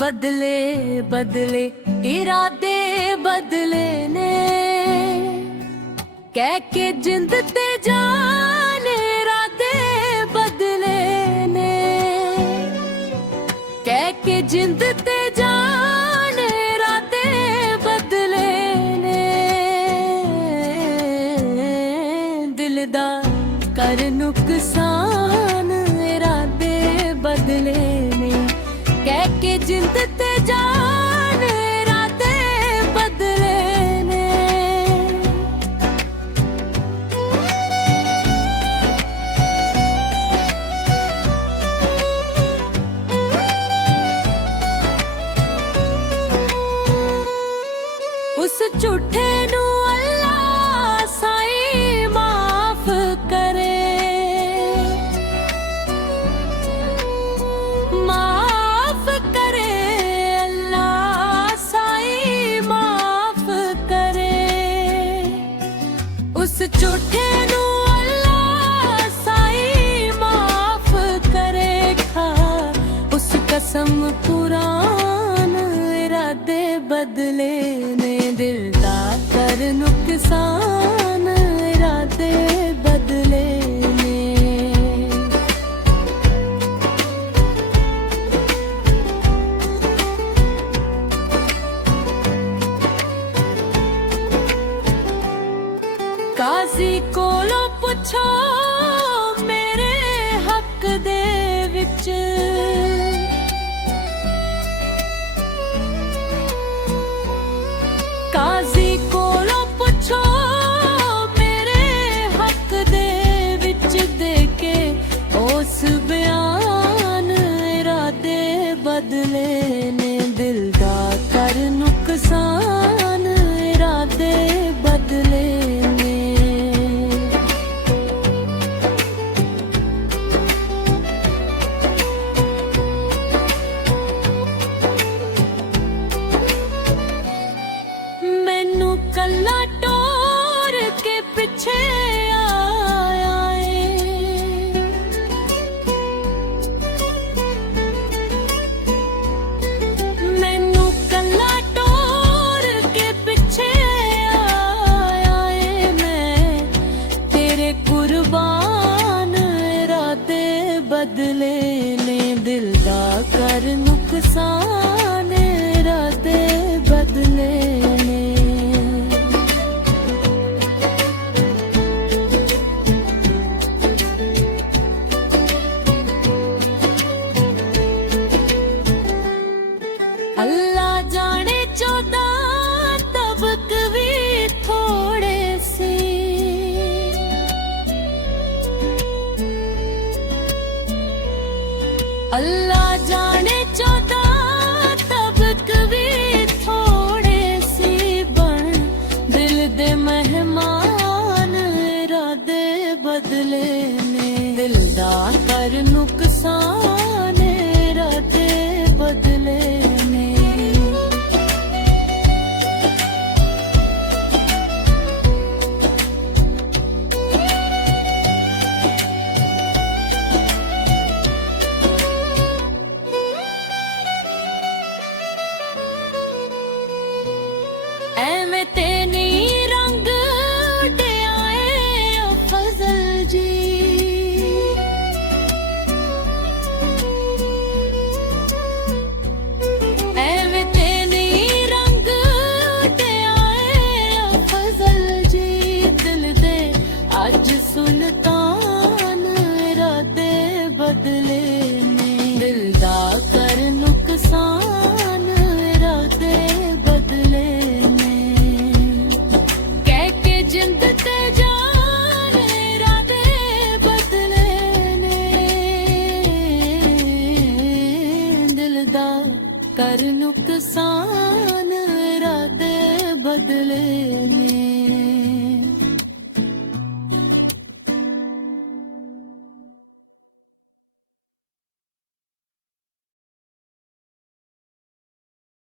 बदले बदले इरादे बदले ने, कह के जिंद ते जान इरादे बदले ने, कह के जिंद ते जान इरादे बदले ने। दिल दा कर नुकसान इरादे बदले ने, कह के जिंद ते जान इरादे बदले ने। उस झूठे नू अल्लाह साईं माफ करे, माफ करे अल्लाह साईं माफ करे। उस झूठे नू अल्लाह साईं माफ करेगा, उस कसम कुरान इरादे बदले ने। दिल दा कर नुकसान इरादे बदले ने। काजी कोलों पुछो मेरे हक दे विच, काजी कोलों पुछो मेरे हक दे विच, देके उस बयान इरादे बदले ने। दिल दा कर नुकसान इरादे बदले ने। मैनू कल्ला टोर के पिछे आया है, मैनू कल्ला टोर के पिछे आया है। मैं तेरे कुर्बान इरादे बदले ने। दिल दा कर नुकसान इरादे बदले ने। अल्लाह जाने 14 तबक भी थोड़े से, अल्लाह जाने 14 तबक भी थोड़े से। बन दिल दे मेहमान इरादे बदले ने। दिल दा कर नुकसान इरादे बदले ने। एवें ते नहीं रंग उड्याए ओ फजल जी, एवें ते नहीं रंग उड्याए ओ फजल जी। दिल दे अज सुल्तान इरादे बदले ने। दिल दा कर नुकसान इरादे बदले ने, कह के जिंद ते जान इरादे बदले ने। दिल दा कर नुकसान इरादे बदले ने।